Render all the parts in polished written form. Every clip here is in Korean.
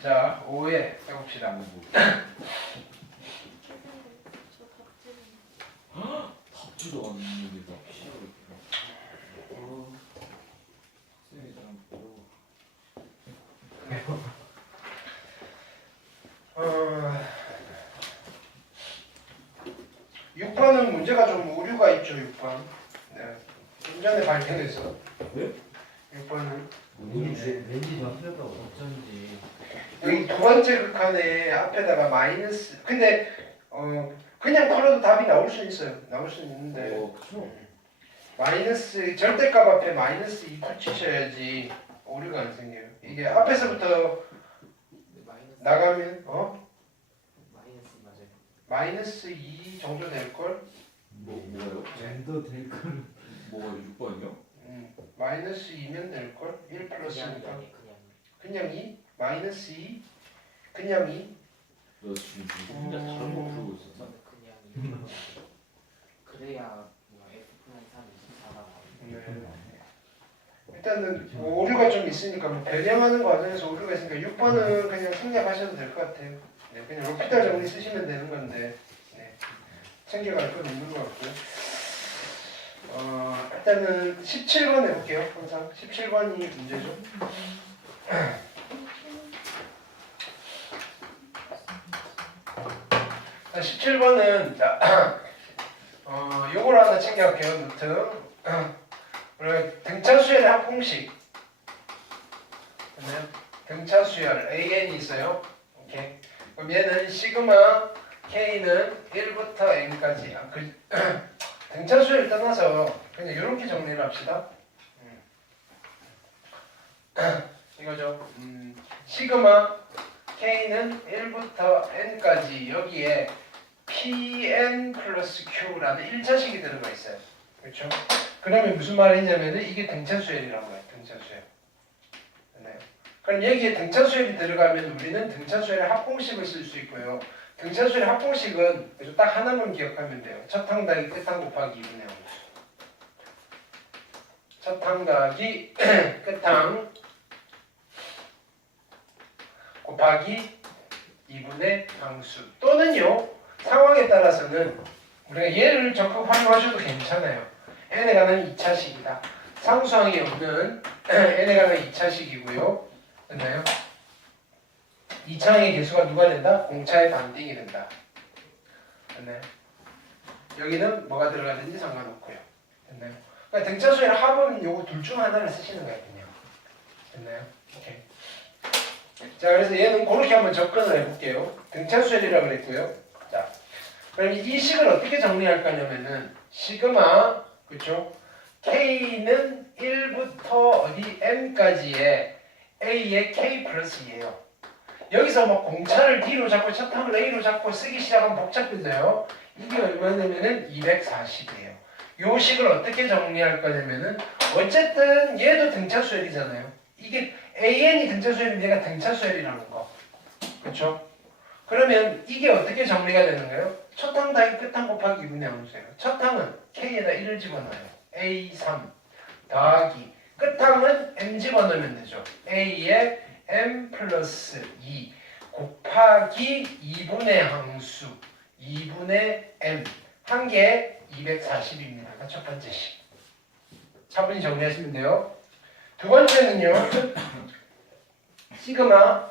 자, 5회 해봅시다. 답지도 않는 얘기가 쌤이 좀 어려워. 6번은 문제가 좀 오류가 있죠. 6번. 네. 좀 전에 발견해서. 네? 6번은 왠지 좀 틀렸다고 어쩐지. 여기 두 번째 극한에 앞에다가 마이너스. 근데 그냥 풀어도 답이 나올 수 있어요. 나올 수 있는데 그쵸. 마이너스 절대값 앞에 마이너스 2 붙이셔야지 오류가 안 생겨요. 이게 앞에서부터 마이너스 나가면 마이너스 맞아요. 마이너스 2 정도 될 걸. 뭐가요? 젠더 될 거를 뭐가 6번이요? 마이너스 2면 될 걸. 1 플러스니까 그냥 2 마이너스 2 그냥 2. 너 지금 혼자 다른 거 부르고 있었나? 그냥 그래야 뭐 F 플러스 3 24가 나오는. 네. 일단은 뭐 오류가 좀 있으니까 뭐 변형하는 과정에서 오류가 있으니까 6번은 그냥 생략하셔도 될 것 같아요. 네, 그냥 로피탈 정리 쓰시면 되는 건데 네. 챙겨갈 건 없는 것 같고요. 일단은 17번 해볼게요. 항상 17번이 문제죠. 17번은 자, 요걸 하나 챙겨갈게요. 노트. 그리고 등차 수열의 합공식. 등차 수열 AN이 있어요. 오케이. 그럼 얘는 시그마 K는 1부터 N까지. 등차 수열 떠나서 그냥 이렇게 정리를 합시다. 이거죠. 시그마 K는 1부터 N까지 여기에 Pn 플러스 Q라는 1차식이 들어가 있어요. 그렇죠? 그러면 무슨 말이냐면은 이게 등차 수열이라고 해요. 등차 수열. 됐나요? 그럼 여기에 등차 수열이 들어가면 우리는 등차 수열의 합공식을 쓸 수 있고요. 등차 수열의 합공식은 그래서 딱 하나만 기억하면 돼요. 첫항 더하기 끝항 곱하기 2분의 함수. 첫항 더하기 끝항 곱하기 2분의 항수. 또는요, 상황에 따라서는 우리가 얘를 적극 활용하셔도 괜찮아요. n에 관한 2차식이다. 상수항이 없는 n에 관한 2차식이고요. 됐나요? 2차항의 개수가 누가 된다? 공차의 반띵이 된다. 됐나요? 여기는 뭐가 들어가든지 상관없고요. 됐나요? 그러니까 등차수열 합은 요거 둘 중 하나를 쓰시는 거예요. 그냥. 됐나요? 오케이. 자, 그래서 얘는 그렇게 한번 접근을 해볼게요. 등차수열이라고 그랬고요. 자, 그럼 이 식을 어떻게 정리할 거냐면은 시그마, 그렇죠? K는 1부터 어디 N까지의 A의 K 플러스 2예요. 여기서 뭐 공차를 D로 잡고 첫항을 A로 잡고 쓰기 시작하면 복잡해져요. 이게 얼마냐면은 240이에요. 요 식을 어떻게 정리할 거냐면은 어쨌든 얘도 등차수열이잖아요. 이게 AN이 등차수열인데 얘가 등차수열이라는 거. 그렇죠? 그러면 이게 어떻게 정리가 되는 거예요? 첫항 더하기 끝항 곱하기 2분의 함수예요. 첫항은 K에다 1을 집어넣어요. A3 더하기 끝항은 M 집어넣으면 되죠. A에 M 플러스 2 곱하기 2분의 항수 2분의 M 한 개에 240입니다. 첫 번째 식. 차분히 정리하시면 돼요. 두 번째는요. 시그마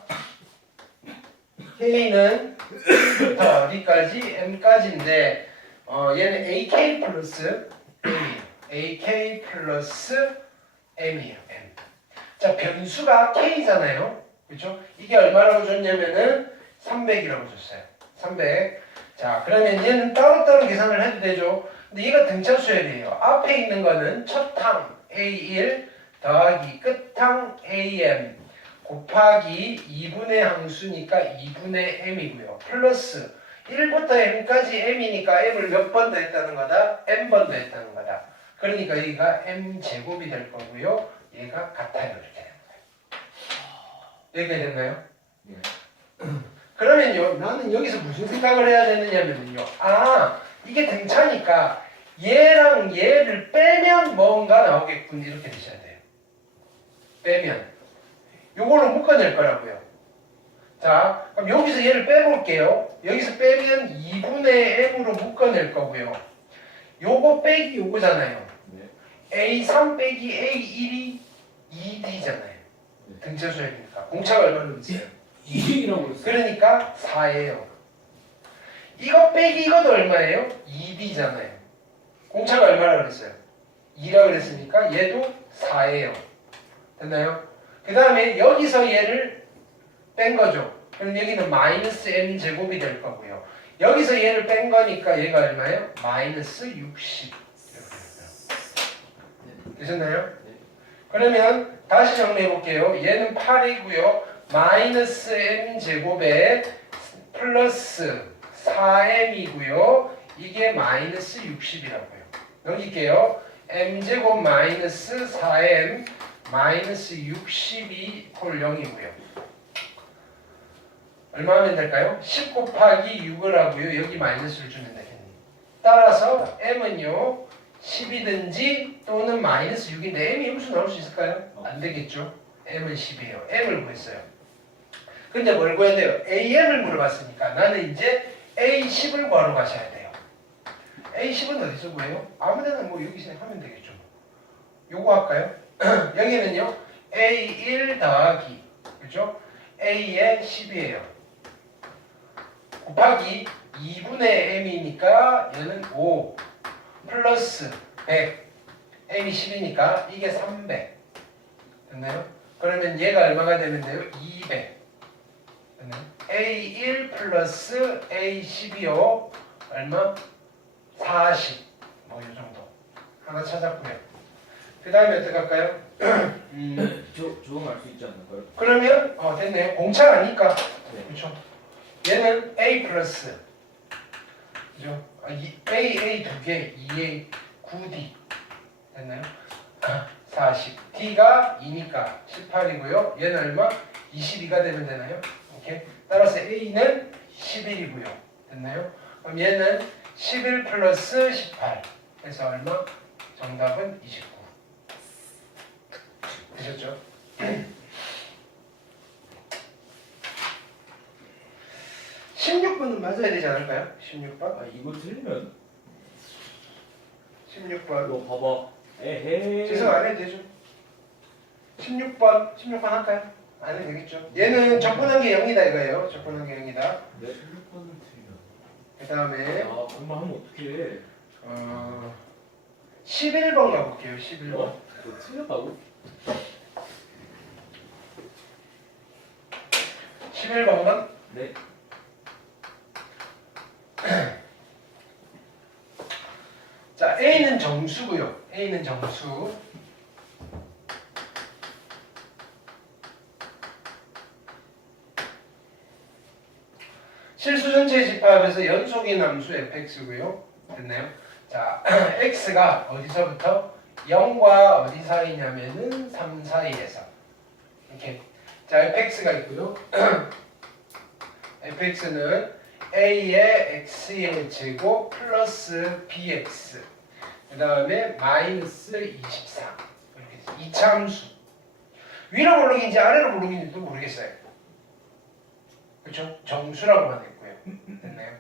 K는 부터 어디까지? M까지인데 얘는 AK 플러스 M이에요. AK 플러스 M이에요. M. 자, 변수가 K잖아요. 그렇죠? 이게 얼마라고 줬냐면은 300이라고 줬어요. 300. 자, 그러면 얘는 따로따로 계산을 해도 되죠. 근데 얘가 등차 수열이에요. 앞에 있는 거는 첫항 A1 더하기 끝항 AM 곱하기 2분의 항수니까 2분의 M이고요. 플러스 1부터 M까지 M이니까 M을 몇 번 더 했다는 거다? M번 더 했다는 거다. 그러니까 여기가 M제곱이 될 거고요. 얘가 같아요. 이렇게 되는 거예요. 여기가 됐나요? 네. 그러면요, 나는 여기서 무슨 생각을 해야 되느냐면요. 이게 등차니까 얘랑 얘를 빼면 뭔가 나오겠군. 이렇게 되셔야 돼요. 빼면. 요걸로 묶어낼 거라고요. 자, 그럼 여기서 얘를 빼볼게요. 여기서 빼면 2분의 m으로 묶어낼 거고요. 요거 빼기 요거잖아요. 네. A3 빼기 A1이 2D잖아요. 등차 수열이니까. 공차가 얼마나 있어요? 2이라고 했어. 그러니까 4예요. 이거 빼기 이것도 얼마예요? 2D잖아요. 공차가 얼마라고 그랬어요? 2라고 그랬으니까 얘도 4예요. 됐나요? 그 다음에 여기서 얘를 뺀 거죠. 그럼 여기는 마이너스 m 제곱이 될 거고요. 여기서 얘를 뺀 거니까 얘가 얼마예요? 마이너스 60. 되셨나요? 네. 그러면 다시 정리해 볼게요. 얘는 8이고요. 마이너스 m 제곱에 플러스 4m이고요. 이게 마이너스 60이라고요. 넘길게요. m 제곱 마이너스 4m 마이너스 60이 콜 0이고요. 얼마 하면 될까요? 10 곱하기 6을 하고요. 여기 마이너스를 주면 되겠네요. 따라서 m은요 10이든지 또는 마이너스 6인데 m이 음수 나올 수 있을까요? 안 되겠죠. m은 10이에요. m을 구했어요. 근데 뭘 구해야 돼요? am을 물어봤으니까 나는 이제 a10을 구하러 가셔야 돼요. a10은 어디서 구해요? 아무데나 뭐 여기서 하면 되겠죠. 요거 할까요? 여기는요 a1 더하기 그죠? a의 10이에요. 곱하기 2분의 m이니까 얘는 5 플러스 100 m이 10이니까 이게 300 됐나요? 그러면 얘가 얼마가 되면 돼요? 200 됐나요? a1 플러스 a10이요 얼마? 40 뭐 이 정도 하나 찾았고요. 그 다음에 어떻게 할까요? 저건 알 수 있지 않을까요? 그러면 됐네요. 공차 아니까 네. 그렇죠. 얘는 a 플러스 그죠? a 두 개 2a 9d 됐나요? 40 d가 2니까 18이고요. 얘는 얼마? 22가 되면 되나요? 오케이. 따라서 a는 11이고요. 됐나요? 그럼 얘는 11 플러스 18 그래서 얼마? 정답은 29 되셨죠? 16번은 맞아야 되지 않을까요? 16번? 아 이거 틀리면 16번 이거 봐봐. 에헤이. 재성 안 해도 되죠? 16번 할까요? 안 해도 되겠죠? 얘는 적분한 게 0이다 이거예요. 적분한 게 0이다. 네. 16번은 틀려. 그 다음에 아 그만 하면 어떡해. 11번 가볼게요. 11번. 이거 틀렸다고? 11번은 네. 자 A는 정수고요. A는 정수. 실수 전체 집합에서 연속인 함수 fx고요. 됐나요? 자 x가 어디서부터 0과 어디 사이냐면은 3 사이에서 이렇게 자 fx가 있고요. fx는 a의 x의 제곱 플러스 bx 그 다음에 마이너스 23 이렇게 2차 함수 위로 블록인지 아래로 블록인지도 모르겠어요. 그렇죠? 정수라고만 했고요. 됐나요?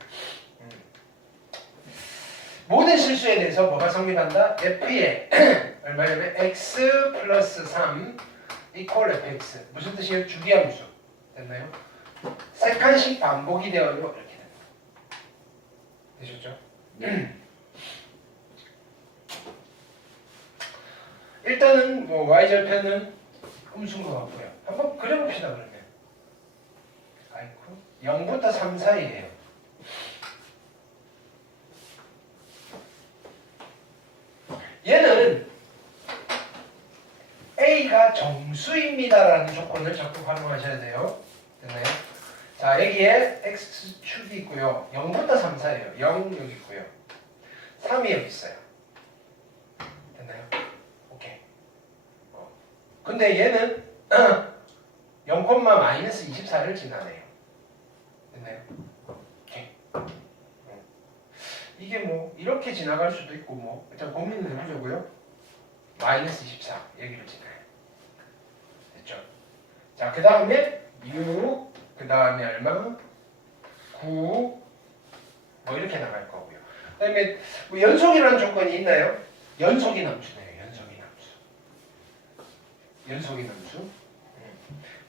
모든 실수에 대해서 뭐가 성립한다? f의 얼마냐면 x 플러스 3 이퀄 fx 무슨 뜻이에요? 주기함수 됐나요? 세 칸씩 반복이 되어요. 이렇게 됩니다. 되셨죠? 일단은 뭐 y절편은 음수인 것 같고요. 한번 그려봅시다 그러면. 아이쿠 0부터 3 사이에요. 얘는 A가 정수입니다라는 조건을 적극 활용하셔야 돼요. 됐나요? 자 여기에 X축이 있고요. 0부터 3 사이에요. 0 여기 있고요. 3이 여기 있어요. 됐나요? 오케이. 근데 얘는 0, 마이너스 24를 지나네요. 됐나요? 오케이. 이게 뭐 이렇게 지나갈 수도 있고 뭐 일단 고민을 해보자고요. 마이너스 24 여기를 지나요. 됐죠? 자 그 다음에 6, 그 다음에 얼마? 9 뭐 이렇게 나갈 거고요. 그 다음에 뭐 연속이라는 조건이 있나요? 연속이 남수네요. 연속이 남수. 연속이 남수.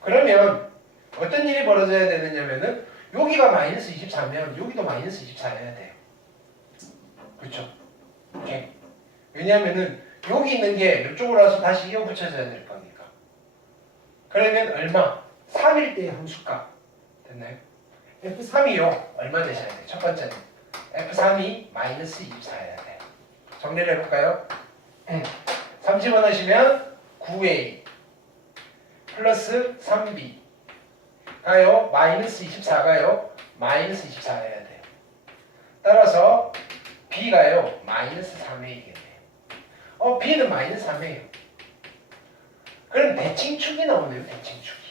그러면 어떤 일이 벌어져야 되느냐면은 여기가 마이너스 24면 여기도 마이너스 24여야 돼요. 그렇죠? 오케이. 왜냐하면은 여기 있는 게 이쪽으로 와서 다시 이어 붙여져야 될 거니까. 그러면 얼마? 3일 때의 함수값 됐나요? F3이요. 얼마 되셔야 돼요? 첫 번째는 F3이 마이너스 24여야 돼요. 정리를 해볼까요? 30 원하시면 9A 플러스 3B 가요. 마이너스 24가요. 마이너스 24여야 돼요. 따라서 B가요. 마이너스 3A겠네요. B는 마이너스 3이에요. 그럼 대칭축이 나오네요. 대칭축이.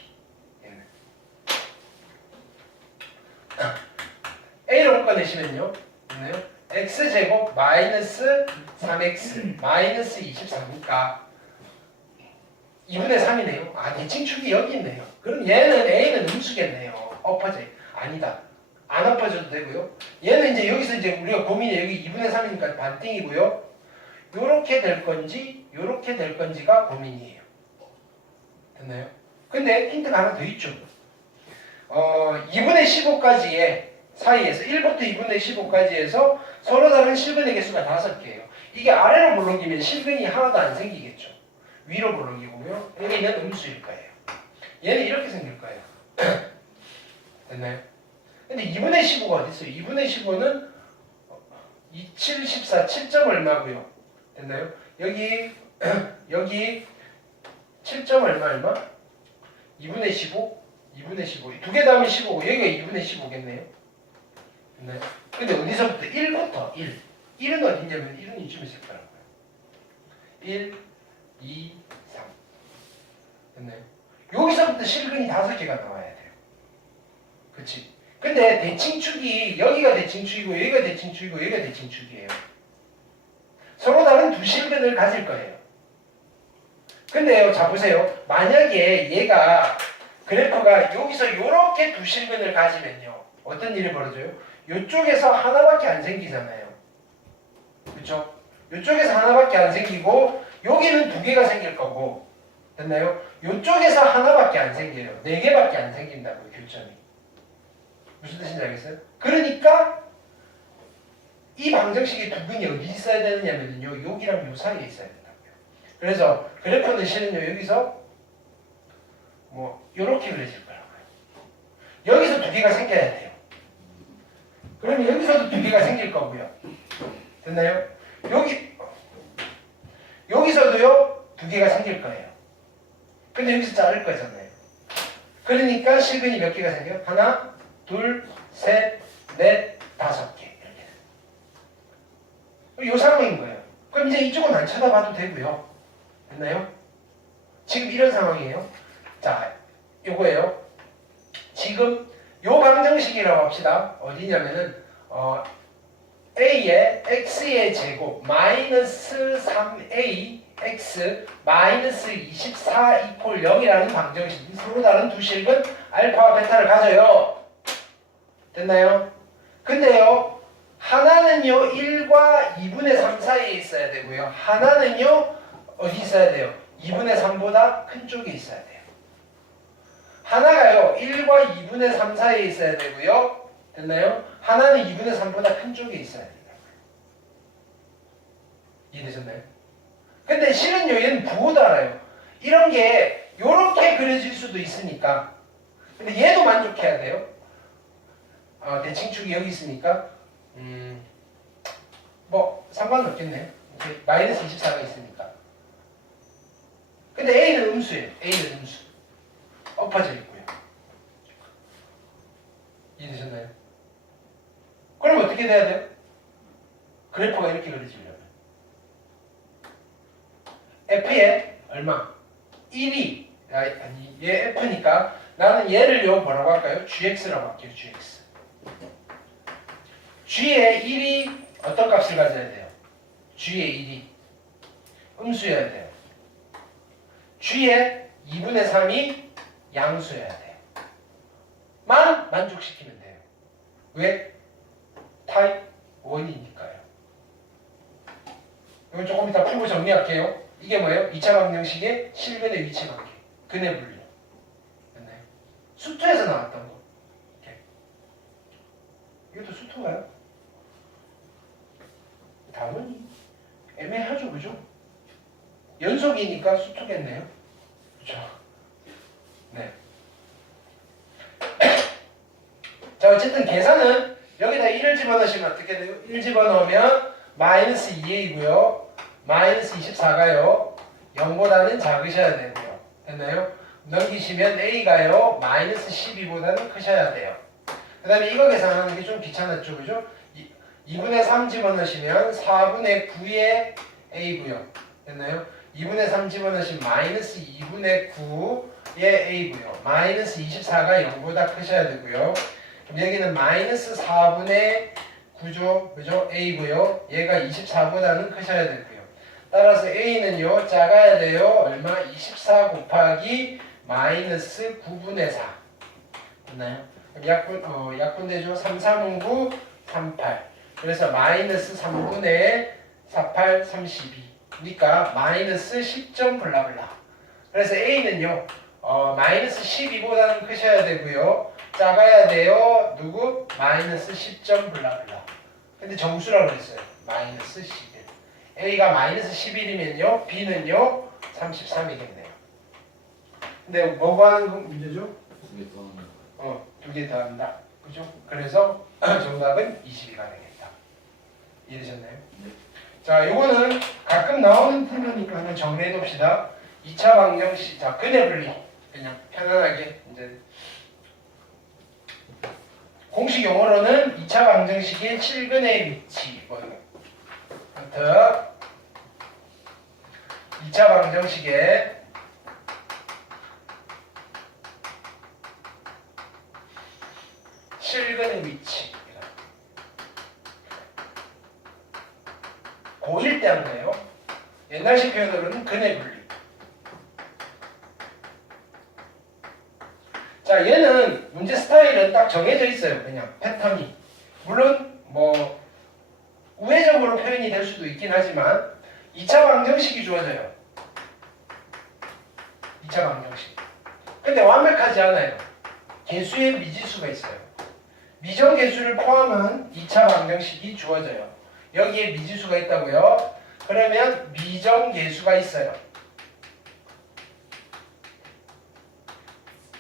A로 묶어내시면요. 있나요? X제곱 마이너스 3X 마이너스 24니까 2분의 3이네요. 아, 대칭축이 여기 있네요. 그럼 얘는 A는 음수겠네요. 엎어져. 아니다. 안 엎어져도 되고요. 얘는 이제 여기서 이제 우리가 고민이 여기 2분의 3이니까 반띵이고요. 요렇게 될 건지 요렇게 될 건지가 고민이에요. 됐나요? 근데 힌트가 하나 더 있죠. 2분의 15까지의 사이에서 1부터 2분의 15까지에서 서로 다른 실근의 개수가 5개예요. 이게 아래로 물렁기면 실근이 하나도 안 생기겠죠. 위로 물렁기고요. 여기는 음수일 거예요. 얘는 이렇게 생길 거예요. 됐나요? 근데 2분의 15가 어디 있어요? 2분의 15는 27, 14, 7점 얼마고요? 됐나요? 여기 7점 얼마? 2분의 15? 2분의 15. 두 개 다음에 15고 여기가 2분의 15겠네요. 됐나요? 근데 어디서부터? 1부터 1. 1은 어디냐면 1은 이쯤에 있을 거라고요. 1, 2, 3. 됐나요? 여기서부터 실근이 5개가 나와야 돼요. 그치? 근데 대칭축이 여기가 대칭축이고 여기가 대칭축이고 여기가 대칭축이에요. 서로 다른 두 실근을 가질 거예요. 근데요, 자 보세요. 만약에 얘가 그래프가 여기서 이렇게 두 실근을 가지면요, 어떤 일이 벌어져요? 이쪽에서 하나밖에 안 생기잖아요. 그렇죠? 이쪽에서 하나밖에 안 생기고 여기는 2개가 생길 거고, 됐나요? 이쪽에서 하나밖에 안 생겨요. 4개밖에 안 생긴다고요, 교점이. 무슨 뜻인지 알겠어요? 그러니까 이 방정식의 두 근이 어디 있어야 되느냐면요, 여기랑 요 사이에 있어야 된다고요. 그래서 그래프는 실은요, 여기서 뭐 요렇게 그려질 거라고요. 여기서 2개가 생겨야 돼요. 그러면 여기서도 2개가 생길 거고요. 됐나요? 여기서도요 2개가 생길 거예요. 근데 여기서 자를 거잖아요. 그러니까 실근이 몇 개가 생겨요? 하나, 둘, 셋, 넷, 5개. 이렇게. 요 상황인 거예요. 그럼 이제 이쪽은 안 쳐다봐도 되고요. 됐나요? 지금 이런 상황이에요. 자, 요거예요. 지금 요 방정식이라고 합시다. 어디냐면은 A의 X의 제곱 마이너스 3A X 마이너스 24 이퀄 0이라는 방정식이 서로 다른 두 실근 알파와 베타를 가져요. 됐나요? 근데요, 하나는요 1과 2분의 3 사이에 있어야 되고요, 하나는요 어디 있어야 돼요? 2분의 3보다 큰 쪽에 있어야 돼요. 하나가요 1과 2분의 3 사이에 있어야 되고요, 됐나요? 하나는 2분의 3보다 큰 쪽에 있어야 된다고요. 이해되셨나요? 근데 실은요, 얘는 부호도 알아요. 이런 게 요렇게 그려질 수도 있으니까. 근데 얘도 만족해야 돼요. 대칭축이 여기 있으니까 뭐 상관없겠네요. 마이너스 24가 있으니까. 근데 A는 음수예요. A는 음수. 엎어져 있고요. 이해되셨나요? 그럼 어떻게 돼야 돼요? 그래프가 이렇게 그려지려면 F에 얼마? 1이 아니 얘 F니까 나는 얘를 요 뭐라고 할까요? GX라고 할게요. GX. G의 1이 어떤 값을 가져야 돼요? G의 1이 음수여야 돼요. G의 2분의 3이 양수여야 돼요. 만족시키면 돼요. 왜? 타입 1이니까요. 이건 조금 이따 풀고 정리할게요. 이게 뭐예요? 2차 방정식의 실근의 위치 관계. 근의 분류. 됐나요? 수투에서 나왔던 거. 이렇게. 이것도 수투인가요? 당연히 애매하죠, 그죠? 연속이니까 수투겠네요. 그렇죠? 네. 자, 어쨌든 계산은 여기다 1을 집어넣으시면 어떻게 돼요? 1 집어넣으면 마이너스 2a이고요. 마이너스 24가요. 0보다는 작으셔야 되고요. 됐나요? 넘기시면 a가요. 마이너스 12보다는 크셔야 돼요. 그 다음에 이거 계산하는 게 좀 귀찮았죠, 그죠? 2분의 3 집어넣으시면 4분의 9의 a고요. 됐나요? 2분의 3 집어넣으시면 마이너스 2분의 9의 a고요. 마이너스 24가 0보다 크셔야 되고요. 그럼 여기는 마이너스 4분의 9죠. 그죠? a고요. 얘가 24보다는 크셔야 되고요. 따라서 a는요. 작아야 돼요. 얼마? 24 곱하기 마이너스 9분의 4. 됐나요? 그럼 약분되죠. 3, 3, 9, 38. 그래서 마이너스 3분의 48, 32. 그러니까 마이너스 10점 블라블라. 그래서 a는요. 마이너스 12보다는 크셔야 되고요. 작아야 돼요. 누구? 마이너스 10점 블라블라. 근데 정수라고 그랬어요. 마이너스 11. a가 마이너스 11이면요. b는요. 33이겠네요. 근데 뭐 구하는 문제죠? 두개 더하는 두 개 더한다. 그죠? 그래서 정답은 22가 되겠다. 이해되셨나요? 네. 자, 요거는 가끔 나오는 테마니까 한번 정리해 둡시다. 2차 방정식, 자, 근의 분리. 그냥 편안하게 이제 공식 용어로는 2차 방정식의 7근의 위치. 하여튼 2차 방정식의 7근의 위치. 고1 때 한 거예요. 옛날식 표현으로는 근의 분리. 자, 얘는 문제 스타일은 딱 정해져 있어요. 그냥 패턴이. 물론 뭐 우회적으로 표현이 될 수도 있긴 하지만 2차 방정식이 주어져요. 2차 방정식. 근데 완벽하지 않아요. 개수에 미지수가 있어요. 미정개수를 포함한 2차 방정식이 주어져요. 여기에 미지수가 있다고요? 그러면 미정계수가 있어요.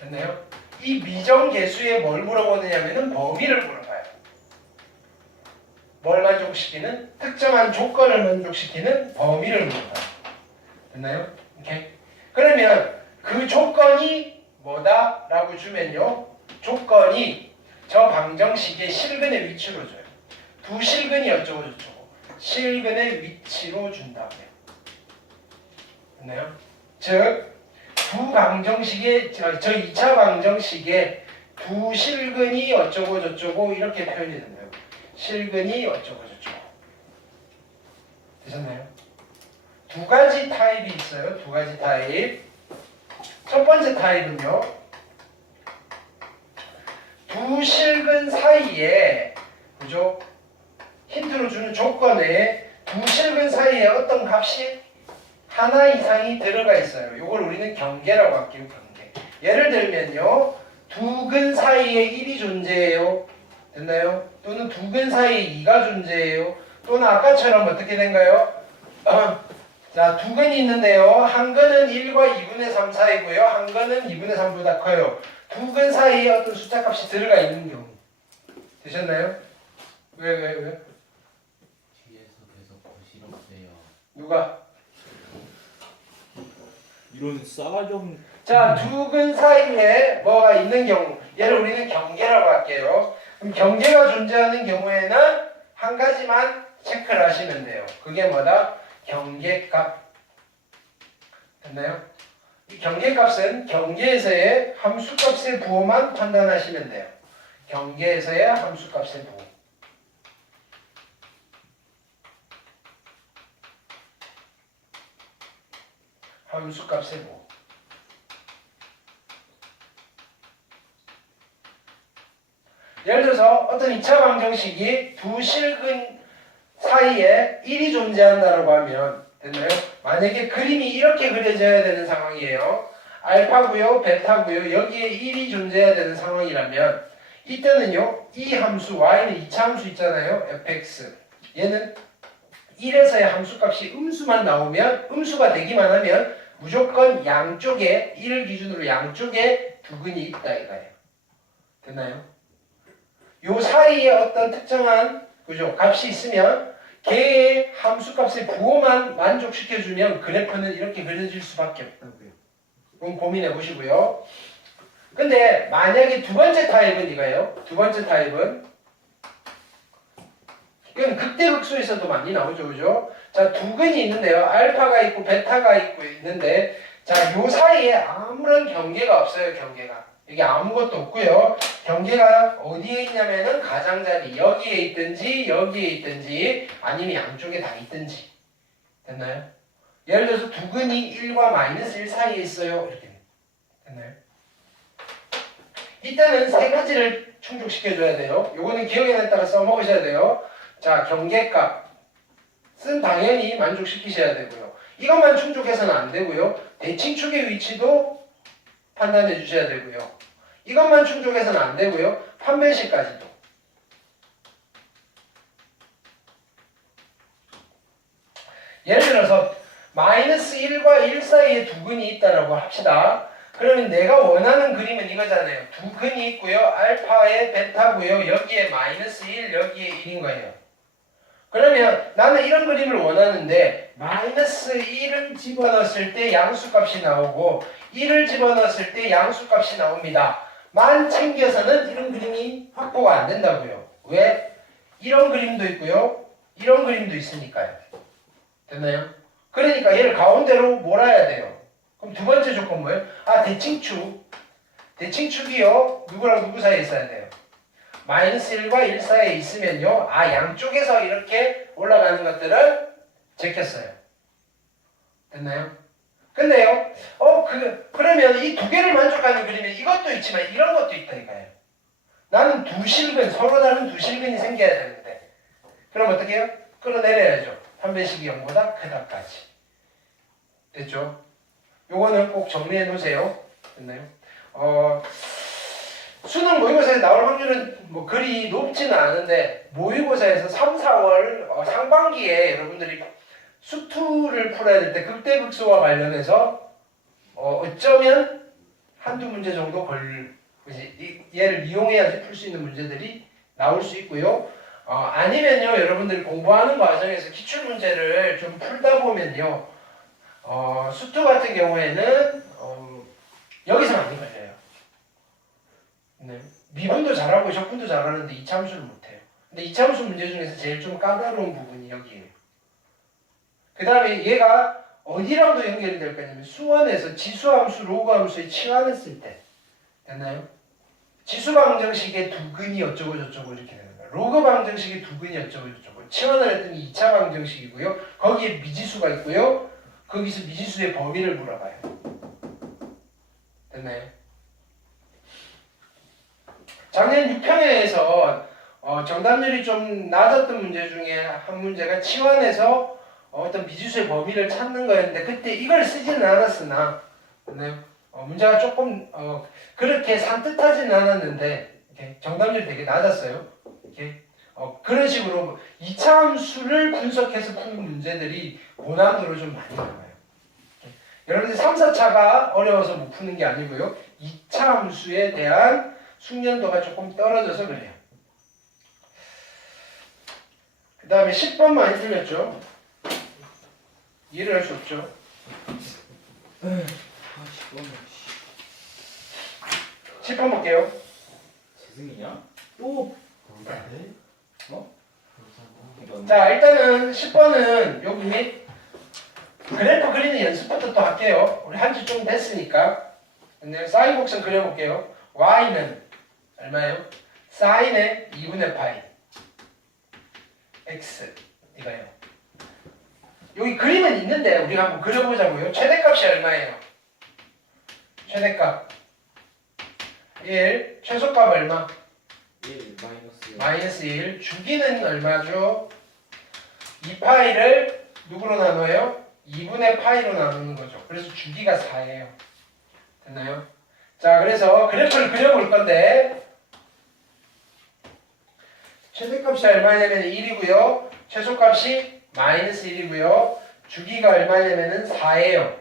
됐나요? 이 미정계수에 뭘 물어보느냐면은 범위를 물어봐요. 뭘 만족시키는? 특정한 조건을 만족시키는 범위를 물어봐요. 됐나요? 오케이. 그러면 그 조건이 뭐다? 라고 주면요. 조건이 저 방정식의 실근의 위치로 줘요. 두 실근이 어쩌고 저쩌고 실근의 위치로 준다고요. 됐나요? 즉 두 방정식의 저 2차 방정식의 두 실근이 어쩌고 저쩌고 이렇게 표현이 된다요. 실근이 어쩌고 저쩌고. 되셨나요? 두 가지 타입이 있어요. 두 가지 타입. 첫 번째 타입은요. 두 실근 사이에 그죠? 힌트로 주는 조건에 두 실근 사이에 어떤 값이 하나 이상이 들어가 있어요. 이걸 우리는 경계라고 할게요. 경계. 예를 들면요. 두 근 사이에 1이 존재해요. 됐나요? 또는 두 근 사이에 2가 존재해요. 또는 아까처럼 어떻게 된가요? 자, 두 근이 있는데요. 한 근은 1과 2분의 3 사이고요. 한 근은 2분의 3보다 커요. 두 근 사이에 어떤 숫자 값이 들어가 있는 경우. 되셨나요? 왜? 뒤에서 계속 거실없어요. 누가? 이런 싸가지 없는. 자, 두 근 사이에 뭐가 있는 경우. 얘를 우리는 경계라고 할게요. 그럼 경계가 존재하는 경우에는 한 가지만 체크를 하시면 돼요. 그게 뭐다? 경계값. 됐나요? 이 경계값은 경계에서의 함수값의 부호만 판단하시면 돼요. 경계에서의 함수값의 부호. 함수값의 부호. 예를 들어서 어떤 2차 방정식이 두 실근 사이에 1이 존재한다고 하면 됐나요? 만약에 그림이 이렇게 그려져야 되는 상황이에요. 알파고요, 베타고요. 여기에 1이 존재해야 되는 상황이라면 이때는요. 이 함수 y는 2차 함수 있잖아요. fx. 얘는 1에서의 함수값이 음수만 나오면 음수가 되기만 하면 무조건 양쪽에 1을 기준으로 양쪽에 두근이 있다 이거예요. 됐나요? 요 사이에 어떤 특정한 그죠? 값이 있으면 걔의 함수값의 부호만 만족시켜주면 그래프는 이렇게 그려질 수밖에 없다고요. 그럼 고민해 보시고요. 근데 만약에 두 번째 타입은 이거예요. 두 번째 타입은 이건 극대극소에서도 많이 나오죠, 그죠? 자, 두근이 있는데요. 알파가 있고 베타가 있고 있는데, 자, 요 사이에 아무런 경계가 없어요, 경계가. 여기 아무것도 없고요. 경계가 어디에 있냐면은 가장자리 여기에 있든지 여기에 있든지 아니면 양쪽에 다 있든지. 됐나요? 예를 들어서 두근이 1과 마이너스 1 사이에 있어요. 이렇게. 됐나요? 이때는 세 가지를 충족시켜줘야 돼요. 요거는 기억에 냈다가 써먹으셔야 돼요. 자, 경계값은 당연히 만족시키셔야 되고요. 이것만 충족해서는 안 되고요. 대칭축의 위치도 판단해 주셔야 되고요. 이것만 충족해서는 안 되고요. 판별식까지도. 예를 들어서 마이너스 1과 1 사이에 두근이 있다라고 합시다. 그러면 내가 원하는 그림은 이거잖아요. 두근이 있고요. 알파에 베타고요. 여기에 마이너스 1, 여기에 1인 거예요. 그러면 나는 이런 그림을 원하는데 마이너스 1을 집어넣었을 때 양수값이 나오고 1을 집어넣었을 때 양수값이 나옵니다. 만 챙겨서는 이런 그림이 확보가 안 된다고요. 왜? 이런 그림도 있고요. 이런 그림도 있으니까요. 됐나요? 그러니까 얘를 가운데로 몰아야 돼요. 그럼 두 번째 조건 뭐예요? 아, 대칭축. 대칭축이요. 누구랑 누구 사이에 있어야 돼요? 마이너스 1과 1 사이에 있으면요. 아, 양쪽에서 이렇게 올라가는 것들을 제꼈어요. 됐나요? 근데요. 그러면 이 두 개를 만족하는 그림에 이것도 있지만 이런 것도 있다 이거예요. 나는 두 실근, 서로 다른 두 실근이 생겨야 되는데. 그럼 어떻게 해요? 끌어내려야죠. 판별식이 0보다 크다까지. 됐죠? 요거는 꼭 정리해 놓으세요. 됐나요? 수능 모의고사에 나올 확률은 뭐 그리 높지는 않은데 모의고사에서 3, 4월 상반기에 여러분들이 수투를 풀어야 될 때 극대극소와 관련해서 어쩌면 한두 문제 정도 얘를 이용해야지 풀 수 있는 문제들이 나올 수 있고요. 아니면요, 여러분들이 공부하는 과정에서 기출문제를 좀 풀다 보면요, 수투 같은 경우에는 여기서 많이 걸려요. 네. 미분도 잘하고 적분도 잘하는데 이차함수를 못해요. 근데 이차함수 문제 중에서 제일 좀 까다로운 부분이 여기에요. 그 다음에 얘가 어디랑도 연결이 될 거냐면 수원에서 지수함수, 로그함수에 치환했을 때 됐나요? 지수방정식의 두근이 어쩌고 저쩌고 이렇게 되는 거예요. 로그방정식의 두근이 어쩌고 저쩌고 치환을 했더니 2차 방정식이고요. 거기에 미지수가 있고요. 거기서 미지수의 범위를 물어봐요. 됐나요? 작년 6평에서 정답률이 좀 낮았던 문제 중에 한 문제가 치환해서 어떤 미지수의 범위를 찾는 거였는데 그때 이걸 쓰지는 않았으나 문제가 조금 그렇게 산뜻하지는 않았는데 정답률이 되게 낮았어요. 그런 식으로 2차 함수를 분석해서 푸는 문제들이 고난도로 좀 많이 나와요. 여러분들 3, 4차가 어려워서 못 푸는 게 아니고요. 2차 함수에 대한 숙련도가 조금 떨어져서 그래요. 그 다음에 10번 많이 틀렸죠? 이해를 할 수 없죠? 10번 볼게요. 재승이냐? 또 네? 자, 일단은 10번은 여기 그래프 그리는 연습부터 또 할게요. 우리 한지 좀 됐으니까. 근데 사인 곡선 그려볼게요. y는 얼마예요? 사인의 2분의 파이 x 이거예요. 여기 그림은 있는데 우리가 한번 그려보자고요. 최대값이 얼마예요? 최대값 1, 최소값 얼마? 1 마이너스 마이너스 1. 주기는 얼마죠? 2파이를 누구로 나눠요? 2분의 파이로 나누는 거죠. 그래서 주기가 4예요. 됐나요? 자, 그래서 그래프를 그려볼 건데 최대값이 얼마냐면 1이고요. 최소값이 마이너스 1이고요. 주기가 얼마냐면 4예요.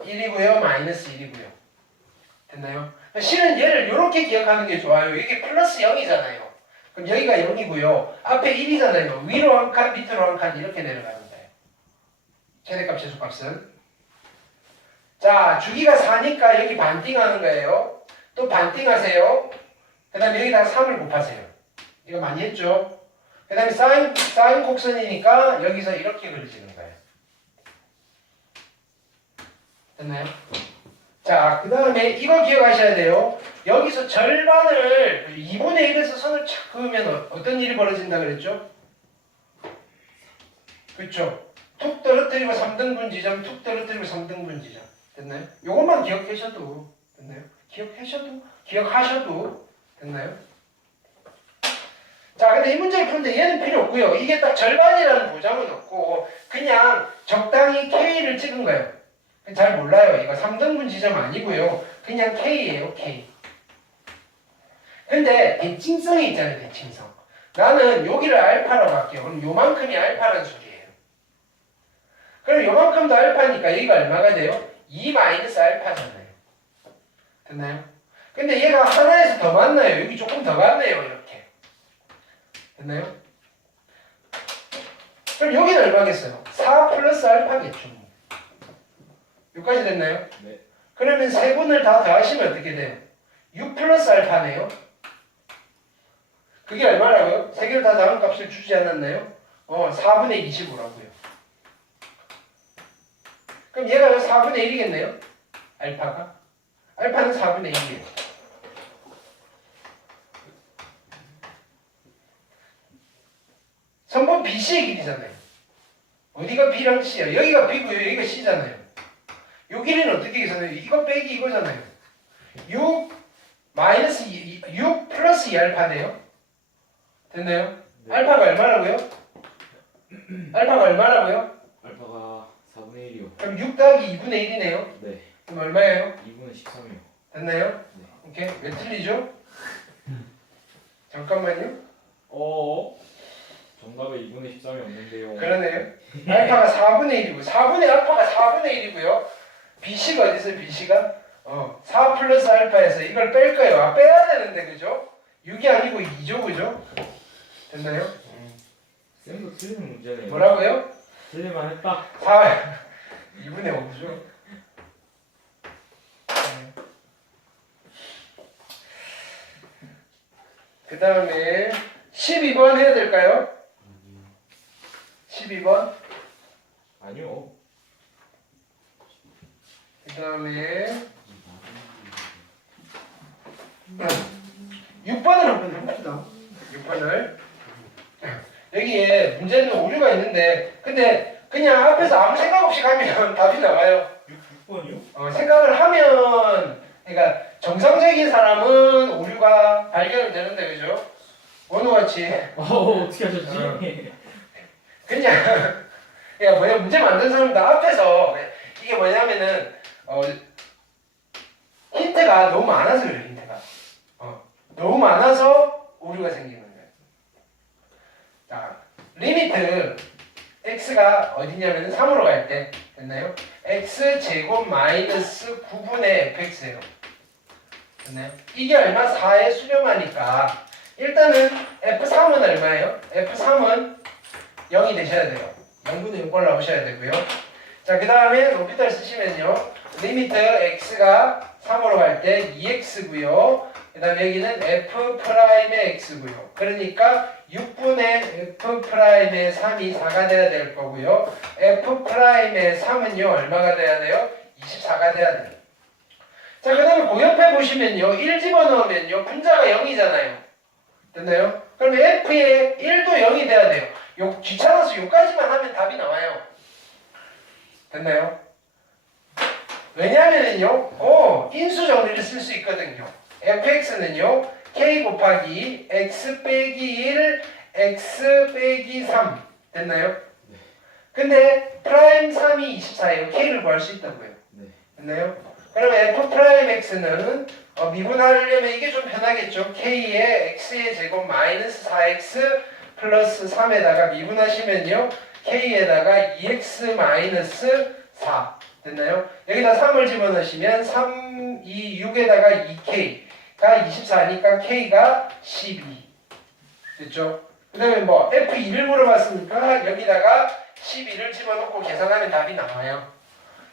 1이고요. 마이너스 1이고요. 됐나요? 실은 얘를 이렇게 기억하는 게 좋아요. 이게 플러스 0이잖아요. 그럼 여기가 0이고요. 앞에 1이잖아요. 위로 한 칸, 밑으로 한 칸 이렇게 내려가는 거예요. 최대값, 최소값은. 자, 주기가 4니까 여기 반띵하는 거예요. 또 반띵하세요. 그 다음에 여기다가 3을 곱하세요. 이거 많이 했죠? 그 다음에 사인 곡선이니까 여기서 이렇게 그려지는 거예요. 됐나요? 자, 그 다음에 이거 기억하셔야 돼요. 여기서 절반을 2분의 1에서 선을 착 그으면 어떤 일이 벌어진다 그랬죠? 그렇죠? 툭 떨어뜨리고 3등분 지점, 툭 떨어뜨리고 3등분 지점. 됐나요? 요것만 기억하셔도 됐나요? 기억하셔도 됐나요? 자, 근데 이 문제를 푸는데 얘는 필요 없고요. 이게 딱 절반이라는 보장은 없고 그냥 적당히 K를 찍은 거예요. 잘 몰라요. 이거 3등분 지점 아니고요. 그냥 K예요, K. 근데 대칭성이 있잖아요, 대칭성. 나는 여기를 알파라고 할게요. 그럼 요만큼이 알파라는 소리예요. 그럼 요만큼도 알파니까 여기가 얼마가 돼요? 2 마이너스 알파잖아요. 됐나요? 근데 얘가 하나에서 더 많나요? 여기 조금 더 많네요, 이렇게. 됐나요? 그럼 여기는 얼마겠어요? 4 플러스 알파겠죠. 여기까지 됐나요? 네. 그러면 세 분을 다 더하시면 어떻게 돼요? 6 플러스 알파네요. 그게 얼마라고요? 세 개를 다 더한 값을 주지 않았나요? 4분의 25라고요. 그럼 얘가 4분의 1이겠네요? 알파가? 알파는 4분의 1이에요. 선분 BC의 길이잖아요. 어디가 B랑 C야? 여기가 B고요. 여기가 C잖아요. 요 길이는 어떻게 계산해요? 이거 빼기 이거잖아요. 6 마이너스 6 플러스 2알파네요. 됐나요? 네. 알파가 얼마라고요? 알파가 얼마라고요? 알파가 4분의 1이요. 그럼 6 더하기 2분의 1이네요. 네. 그럼 얼마예요? 2분의 13이요. 됐나요? 네. 오케이. 왜 틀리죠? 잠깐만요. 정답에 2분의 13이 없는데요. 그러네요. 알파가 4분의 1이고 알파가 4분의 1이고요. BC가 어디 있어요? BC가 4 플러스 알파에서 이걸 뺄 거예요. 아, 빼야 되는데 그죠? 6이 아니고 2죠, 그죠? 됐나요? 쌤도 틀리는 문제네요. 뭐라고요? 틀릴만 했다. 2분의 5죠. 그 다음에 12번 해야 될까요? 12번. 아니요. 그 다음에 6번을 한번 해봅시다. 6번을. 여기에 문제는 오류가 있는데 근데 그냥 앞에서 아무 생각 없이 가면 답이 나와요. 6번이요? 생각을 하면 그러니까 정상적인 사람은 오류가 발견이 되는데 그죠? 원우같이 어떻게 하셨지? 그냥 뭐냐 문제 만든 사람들 앞에서 이게 뭐냐면은 힌트가 너무 많아서 그래요. 힌트가 너무 많아서 오류가 생기는 거예요. 자, 리미트 x가 어디냐면 3으로 갈 때 됐나요? x 제곱 마이너스 9분의 fx예요. 됐나요? 이게 얼마? 4에 수렴하니까 일단은 f3은 얼마예요? f3은 0이 되셔야 돼요. 0분의 6걸 나오셔야 되고요. 자, 그 다음에 로피터를 쓰시면요. 리미트 x가 3으로 갈 때 2x고요. 그 다음에 여기는 f'의 x고요. 그러니까 6분의 f'의 3이 4가 돼야 될 거고요. f'의 3은요. 얼마가 돼야 돼요? 24가 돼야 돼요. 자, 그 다음에 그 옆에 보시면요. 1 집어넣으면요. 분자가 0이잖아요. 됐나요? 그럼 f의 1도 0이 돼야 돼요. 귀찮아서 요까지만 하면 답이 나와요. 됐나요? 왜냐하면은요, 인수 정리를 쓸 수 있거든요. fx는요, k 곱하기 x 빼기 1 x 빼기 3 됐나요? 근데 프라임 3이 24예요. k를 구할 수 있다고요. 네. 됐나요? 그러면 f 프라임 x는 미분하려면 이게 좀 편하겠죠. k의 x의 제곱 마이너스 4x 플러스 3에다가 미분하시면요. k에다가 2x 마이너스 4 됐나요? 여기다 3을 집어넣으시면 3, 2, 6에다가 2k가 24니까 k가 12 됐죠? 그 다음에 뭐 f2를 물어봤으니까 여기다가 12를 집어넣고 계산하면 답이 나와요.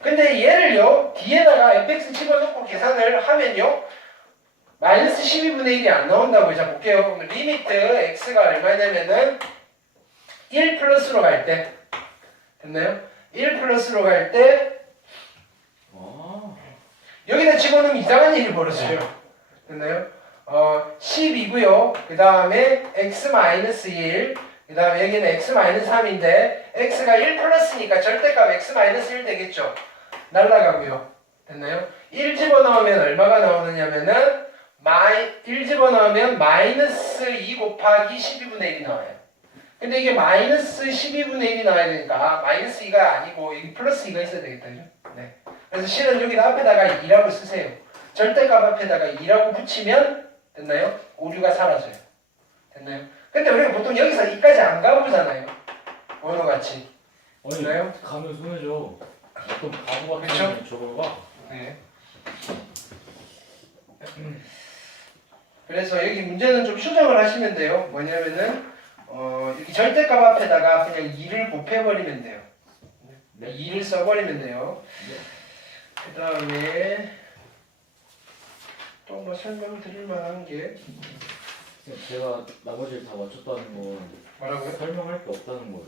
근데 얘를요 뒤에다가 fx 집어넣고 계산을 하면요 마이너스 12분의 1이 안 나온다고요. 자 볼게요. 리미트 x가 얼마냐면은 1 플러스로 갈 때 됐나요? 1 플러스로 갈 때 여기다 집어넣으면 이상한 일이 벌어져요. 됐나요? 10이고요. 그 다음에 x 마이너스 1. 그 다음에 여기는 x 마이너스 3인데 x가 1 플러스니까 절대값 x 마이너스 1 되겠죠. 날라가고요. 됐나요? 1 집어넣으면 얼마가 나오느냐면은 1 집어넣으면 마이너스 2 곱하기 12분의 1이 나와요. 근데 이게 마이너스 12분의 1이 나와야 되니까 마이너스 2가 아니고 여기 플러스 2가 있어야 되겠다. 네. 그래서 실은 여기다 앞에다가 2라고 쓰세요. 절대값 앞에다가 2라고 붙이면 됐나요? 오류가 사라져요. 됐나요? 근데 우리가 보통 여기서 2까지 안 가보잖아요. 원어같이. 됐나요? 가면 손해죠. 어떤 바보 그쵸? 같은 저걸 봐. 네. 그래서 여기 문제는 좀 수정을 하시면 돼요. 뭐냐면은 여기 절대값 앞에다가 그냥 2를 곱해버리면 돼요. 네. 2를 써버리면 돼요. 네. 그 다음에 또 뭐 설명 드릴 만한 게 제가 나머지를 다 맞췄다는 건 뭐라고요? 설명할 게 없다는 거예요.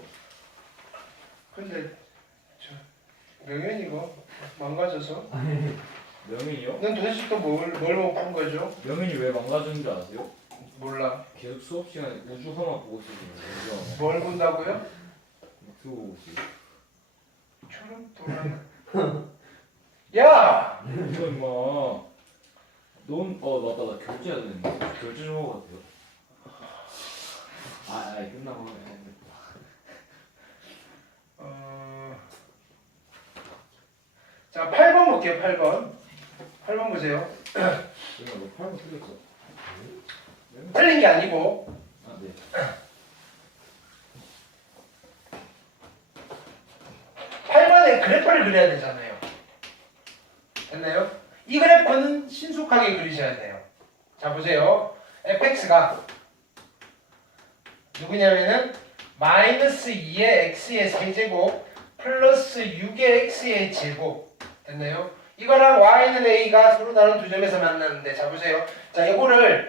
근데 저 명현이가 망가져서 명인이요? 넌 도대체 또 뭘 못 본 거죠? 명인이 왜 망가지는 줄 아세요? 몰라. 계속 수업 시간에 우주선만 보고 있어요. 뭘 본다고요? 유튜브 보고 있어요. 저런 또란. 야! 이거 임마. 맞다. 나 결제해야 되는데. 결제 좀 하고 갈게요. 끝나고 해야겠다. 자 8번 볼게요. 8번 보세요. 그냥 너 팔고 틀렸어. 틀린 게 아니고 네. 8번에 그래프를 그려야 되잖아요. 됐나요? 이 그래프는 신속하게 그리셔야 돼요. 자 보세요. fx가 누구냐면은 마이너스 2의 x의 세제곱 플러스 6의 x의 제곱 됐나요? 이거랑 y는 a가 서로 다른 두 점에서 만나는데 자 보세요. 자 이거를